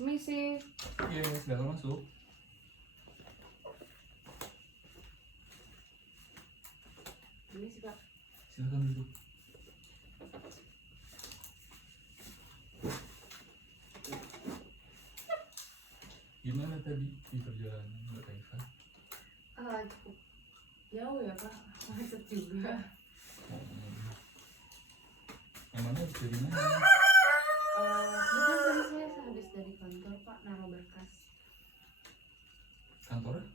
Misi. Iya, silakan masuk. Misi Pak. Silakan duduk. Gimana tadi di perjalanan Mbak Taifa? Cukup jauh ya Pak, macet juga. Emangnya dari mana? Kebetulan tadi saya sehabis dari kantor Pak, naruh berkas Kantornya?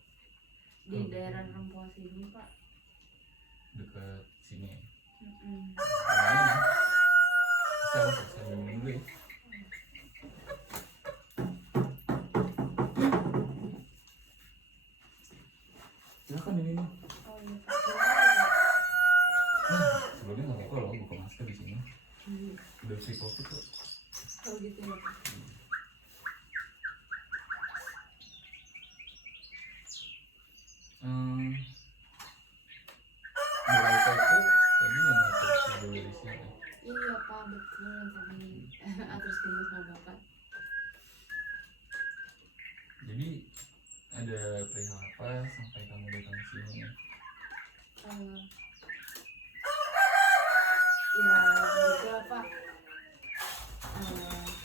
di daerah Rempoa sini Pak. Dekat sini ya? Mm-mm. Namanya? Saya minum dulu ya. Silakan diminum. Oh iya Pak, gimana Pak? Sebelumnya nggak apa-apa loh buka masker di sini. Udah free covid kok. Oh gitu ya Pak. Mbak Taifa itu tadi yang ngatur video dari sini. Iya Pak, betul yang tadi atur schedule sama Bapak. Jadi ada perihal apa sampai kamu datang ke sini? Eh, Ya gitu lah Pak.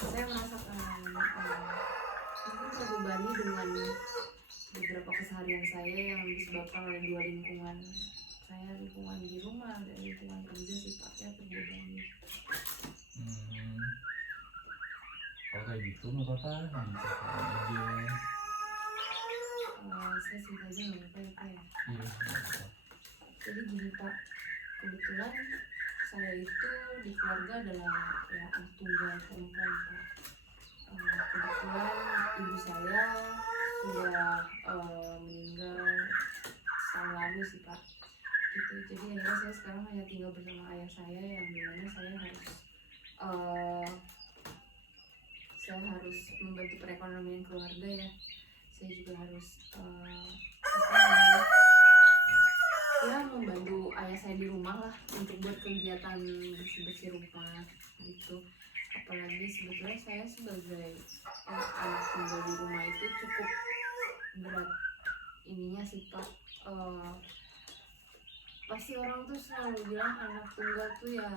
Saya merasakan mungkin terbebani dengan beberapa keseharian saya yang disebabkan oleh dua lingkungan saya, lingkungan di rumah dan lingkungan kerja sih Pak, ya terbebani. Kalau kayak gitu nggak apa-apa, diceritain aja. Saya cerita aja nggak apa-apa ya Pak ya. Iya, nggak apa-apa. Jadi gini Pak, kebetulan saya itu di keluarga adalah ya anak tunggal perempuan Pak. Kebetulan ibu saya sudah meninggal setahun lalu sih Pak. Gitu. Jadi akhirnya saya sekarang hanya tinggal bersama ayah saya yang dimana saya harus membantu perekonomian keluarga ya. Saya juga harus membantu ayah saya di rumah lah untuk buat kegiatan bersih-bersih rumah gitu. Apalagi sebetulnya saya sebagai anak tunggal di rumah itu cukup berat ininya sih Pak. Pasti orang tuh selalu bilang anak tunggal tuh ya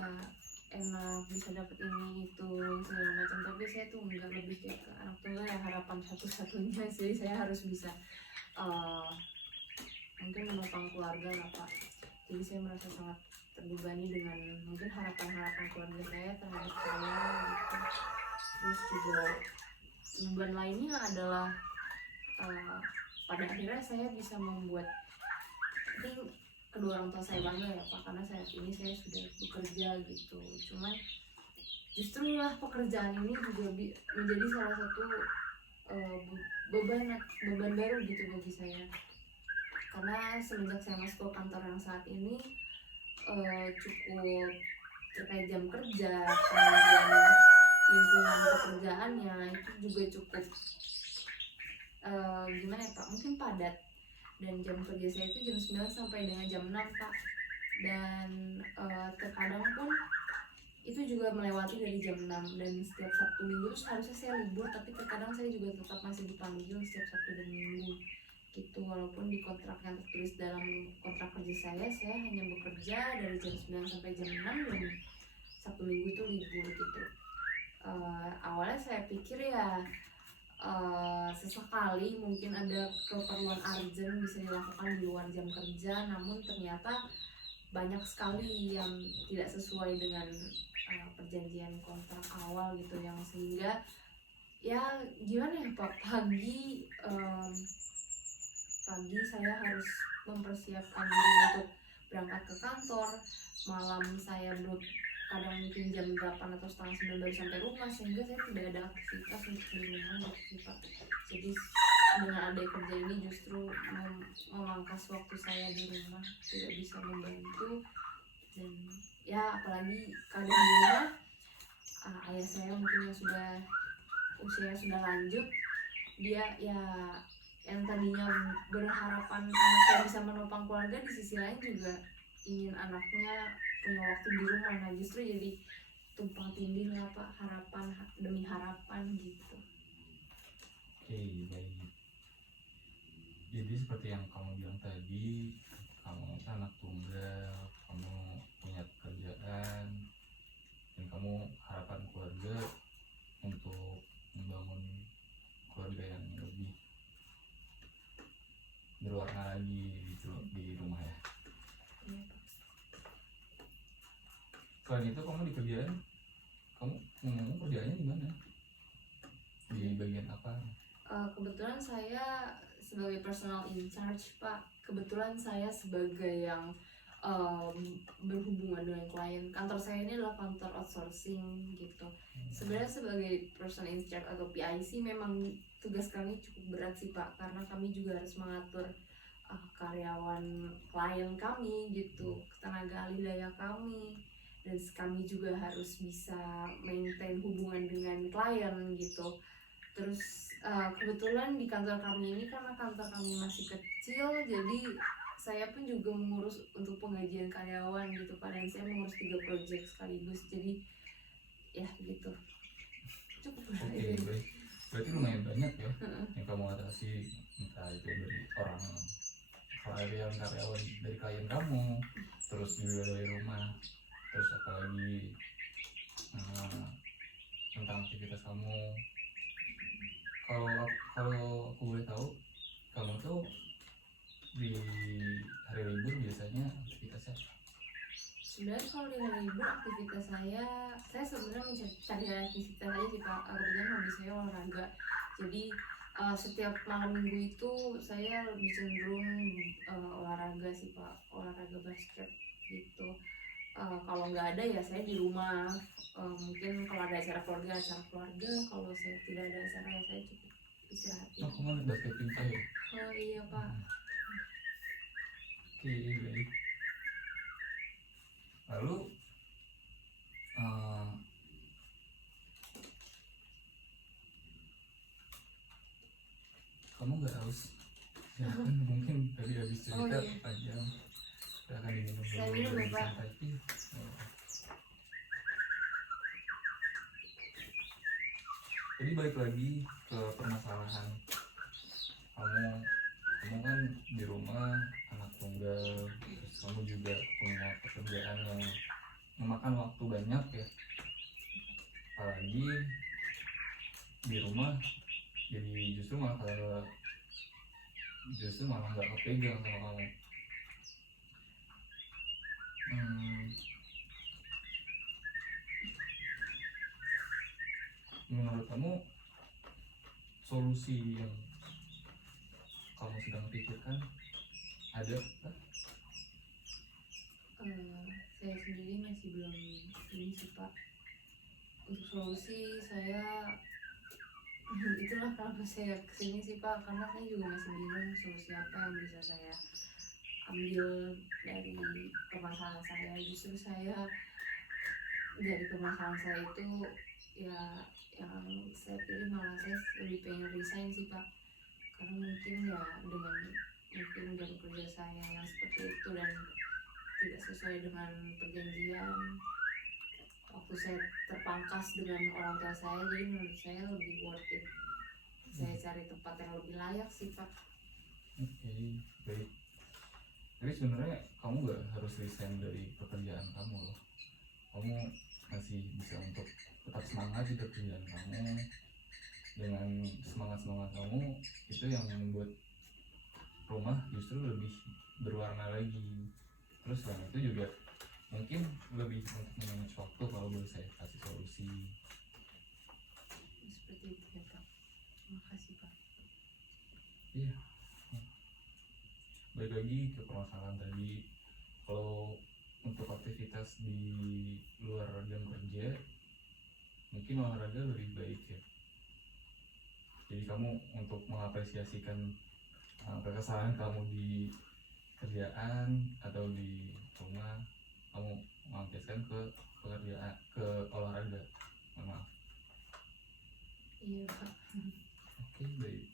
enak, bisa dapet ini itu segala macam, tapi saya tuh enggak, lebih kayak ke anak tunggal ya harapan satu-satunya sih. Saya harus bisa mungkin menopang keluarga lah Pak. Jadi saya merasa sangat terbebani dengan mungkin harapan-harapan keluarga saya terhadap saya gitu. Terus juga beban lainnya adalah pada akhirnya saya bisa membuat kedua orang tua saya bangga ya Pak, karena saat ini saya sudah bekerja gitu. Cuman justru lah pekerjaan ini juga menjadi salah satu beban baru gitu bagi saya, karena semenjak saya masuk ke kantor yang saat ini cukup terkait jam kerja, kemudian lingkungan pekerjaannya itu juga cukup gimana ya Pak, mungkin padat. Dan jam kerja saya itu jam 9 sampai dengan jam 6 Pak. Dan terkadang pun itu juga melewati dari jam 6. Dan setiap Sabtu Minggu itu seharusnya saya libur, tapi terkadang saya juga tetap masih dipanggil setiap Sabtu dan Minggu gitu. Walaupun di kontrak yang tertulis dalam kontrak kerja saya hanya bekerja dari jam 9 sampai jam 6 dan Sabtu Minggu itu libur gitu. Awalnya saya pikir ya sesekali mungkin ada keperluan urgent bisa dilakukan di luar jam kerja, namun ternyata banyak sekali yang tidak sesuai dengan perjanjian kontrak awal gitu, yang sehingga ya gimana ya Pak, pagi saya harus mempersiapkan diri untuk berangkat ke kantor, malam saya kadang mungkin jam 8 atau setengah 9 baru sampai rumah, sehingga saya tidak ada aktivitas untuk di rumah gitu Pak. Jadi dengan adanya kerja ini justru memangkas waktu saya di rumah, tidak bisa membantu. Dan ya apalagi kadang di rumah ayah saya mungkin yang usia sudah lanjut, dia ya yang tadinya berharapan anaknya bisa menopang keluarga, di sisi lain juga ingin anaknya punya waktu di rumah. Nah justru jadi tumpang tindih lah Pak, harapan demi harapan gitu. Oke, baik. Jadi seperti yang kamu bilang tadi, kamu anak tunggal, kamu punya pekerjaan, dan kamu harapan keluarga untuk membangun keluarga yang lebih berwarna lagi gitu di rumah ya. Iya Pak. Selain itu kamu di kerjaan, kamu ngomong kerjaannya di mana? Di bagian apa? Kebetulan saya sebagai personal in charge Pak. Kebetulan saya sebagai yang berhubungan dengan klien. Kantor saya ini adalah kantor outsourcing gitu. Sebenarnya sebagai person in charge atau PIC memang tugas kami cukup berat sih Pak, karena kami juga harus mengatur karyawan klien kami gitu, tenaga ahli daya kami, dan kami juga harus bisa maintain hubungan dengan klien gitu. Terus kebetulan di kantor kami ini karena kantor kami masih kecil, jadi saya pun juga mengurus untuk penggajian karyawan gitu Pak, dan saya mengurus 3 project sekaligus, jadi ya gitu cukup berat. Oke, baik. Berarti lumayan banyak ya yang kamu atasi, entah itu dari orang karyawan dari klien kamu, terus juga dari rumah, terus apalagi tentang aktivitas kamu. Kalau aku boleh tahu, kamu tuh di hari libur biasanya aktivitasnya apa? Sebenarnya kalau di hari libur aktivitas saya sebenarnya mencari aktivitas aja sih Pak. Kebetulan hobi saya olahraga, jadi setiap malam minggu itu saya lebih cenderung olahraga sih Pak, olahraga basket gitu. Kalau nggak ada ya saya di rumah, mungkin kalau ada acara keluarga, kalau saya tidak ada acara ya saya cukup istirahat. Oh, kamu anak basket pinta ya? Oh iya Pak. Oke, baik. Lalu kamu nggak haus? Ya kan mungkin tadi habis cerita iya. panjang, kita akan diminum dulu. Saya minum ya Pak. Santai. Jadi balik lagi ke permasalahan kamu kan di rumah anak tunggal, terus kamu juga punya pekerjaan yang memakan waktu banyak ya, apalagi di rumah jadi justru malah nggak kepegang sama kamu. Menurut kamu solusi yang kamu sedang pikirkan ada? Saya sendiri masih belum ini sih Pak. Untuk solusi saya itulah kenapa saya kesini sih Pak, karena saya juga masih bingung solusi apa yang bisa saya ambil dari permasalahan saya. Justru saya dari permasalahan saya itu ya yang saya pilih malah saya lebih pengen resign sih Pak, karena mungkin ya dengan kerja saya yang seperti itu dan tidak sesuai dengan perjanjian, waktu saya terpangkas dengan orang tua saya, jadi menurut saya lebih worth it saya cari tempat yang lebih layak sih Pak. Oke, baik. Tapi sebenarnya kamu nggak harus resign dari pekerjaan kamu loh. Kamu masih bisa untuk tetap semangat di pekerjaan kamu. Dengan semangat kamu itu yang membuat rumah justru lebih berwarna lagi. Terus selain itu juga mungkin lebih untuk memanage waktu kalau boleh saya kasih solusi. Seperti itu ya Pak. Terima kasih Pak. Iya. Balik lagi ke permasalahan tadi, kalau untuk aktivitas di luar jam kerja mungkin olahraga lebih baik ya. Jadi kamu untuk mengapresiasikan kekesalan kamu di kerjaan atau di rumah, kamu mengapresiasikan ke pekerjaan, ke olahraga. Maaf. Iya Pak. Oke, baik.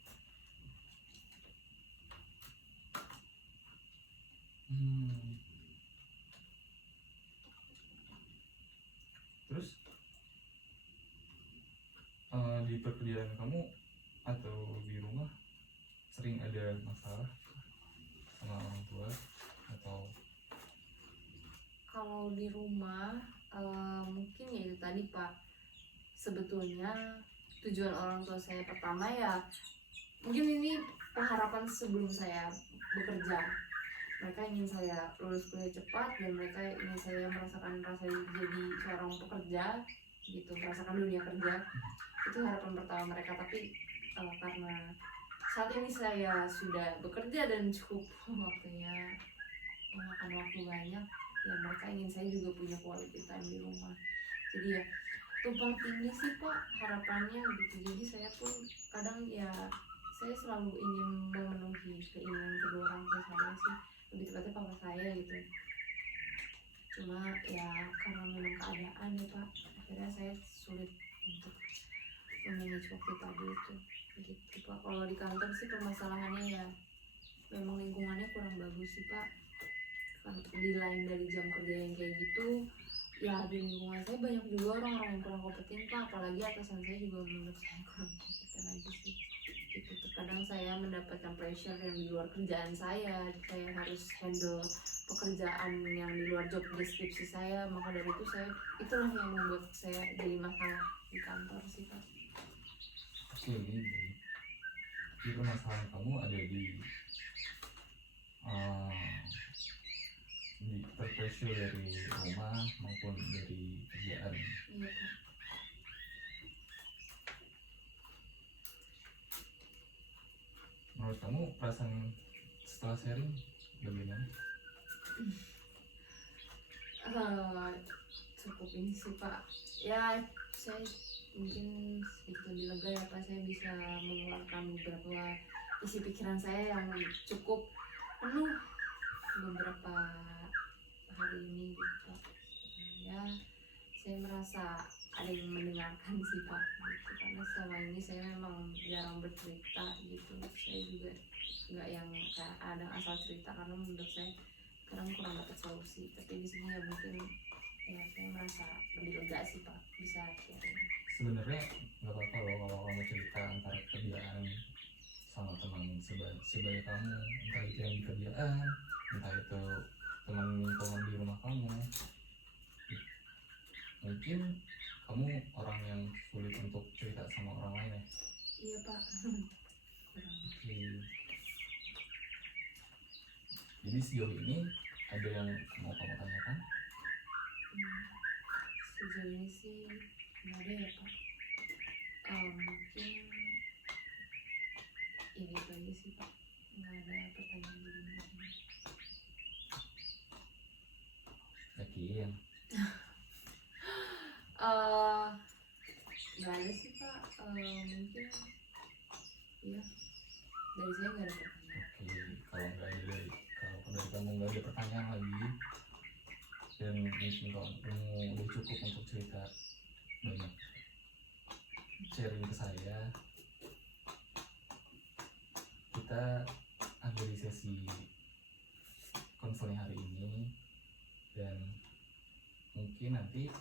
Terus di pekerjaan kamu atau di rumah sering ada masalah sama orang tua atau Kalau di rumah mungkin ya itu tadi Pak, sebetulnya tujuan orang tua saya pertama ya mungkin ini pengharapan sebelum saya bekerja. Mereka ingin saya lulus kuliah cepat dan mereka ingin saya merasakan rasa jadi seorang pekerja gitu, merasakan dunia kerja. Itu harapan pertama mereka, tapi karena saat ini saya sudah bekerja dan cukup waktunya memakan waktu banyak, ya mereka ingin saya juga punya quality time di rumah. Jadi ya tumpang tindih sih Pak harapannya gitu. Jadi saya pun kadang ya saya selalu ingin memenuhi keinginan kedua orang tua saya sih, lebih tepatnya papa saya gitu. Cuma ya karena memang keadaan ya Pak, akhirnya saya sulit untuk memanage waktu tadi itu gitu Pak. Kalau di kantor sih permasalahannya ya memang lingkungannya kurang bagus sih Pak. Kan di lain dari jam kerja yang kayak gitu, ya di lingkungan saya banyak juga orang-orang yang kurang kompeten Pak, apalagi atasan saya juga menurut saya kurang kompeten aja sih gitu. Terkadang saya mendapatkan pressure yang di luar kerjaan saya harus handle pekerjaan yang di luar job deskripsi saya, maka dari itu itulah yang membuat saya jadi masalah di kantor sih Pak. oke baik. Jadi permasalahan kamu ada di terpressure dari rumah maupun dari kerjaan. Iya Pak. Menurut kamu perasaan setelah sharing bagaimana? Cukup ini sih Pak, ya saya mungkin sedikit lebih lega ya Pak, saya bisa mengeluarkan beberapa isi pikiran saya yang cukup penuh beberapa hari ini gitu Pak. Ya saya merasa ada yang mendengarkan sih Pak gitu, karena selama ini saya memang jarang bercerita gitu. Saya juga nggak yang kayak ada asal cerita, karena menurut saya sekarang kurang dapat solusi. Tapi di sini ya mungkin ya saya merasa lebih lega sih Pak, bisa sharing. Sebenarnya nggak apa-apa loh kalau kamu cerita antara kerjaan sama teman sebaya kamu, entah itu yang di kerjaan, entah itu teman lingkungan di rumah kamu. Mungkin kamu orang yang sulit untuk cerita sama orang lain ya. Iya Pak. Oke. Jadi sejauh ini ada yang mau kamu tanyakan? Sejauh ini sih nggak ada ya Pak. Mungkin ya itu aja sih Pak, nggak ada pertanyaan lainnya. Yakin? Nggak ada sih Pak. Mungkin ya dari saya nggak ada pertanyaan. Oke, kalau dari kamu nggak ada pertanyaan lagi, dan mungkin kamu udah cukup untuk cerita banyak sharing ke saya, kita akhiri sesi konseling hari ini, dan mungkin nanti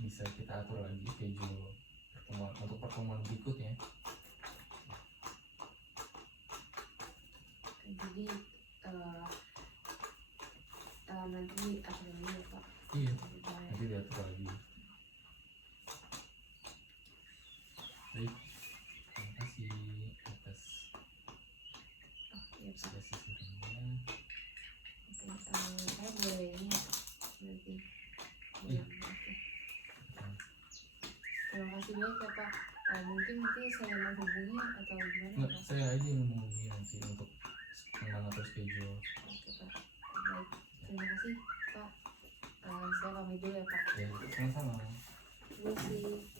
bisa kita atur lagi schedule pertemuan berikutnya. Jadi nanti akan ini ya Pak. Iya, nanti diatur lagi. Baik, terima kasih atas Iya Pak. sesi sharingnya. Oke, saya boleh ini ya Pak, berarti. Iya. Oke. Terima kasih banyak ya Pak. Mungkin nanti saya menghubungi atau gimana Nggak, Pak? saya aja yang menghubungi nanti untuk mengatur schedule. Oke Pak. Baik. Terima kasih Pak. Saya pamit dulu ya Pak. Ya, sama-sama. Terima kasih.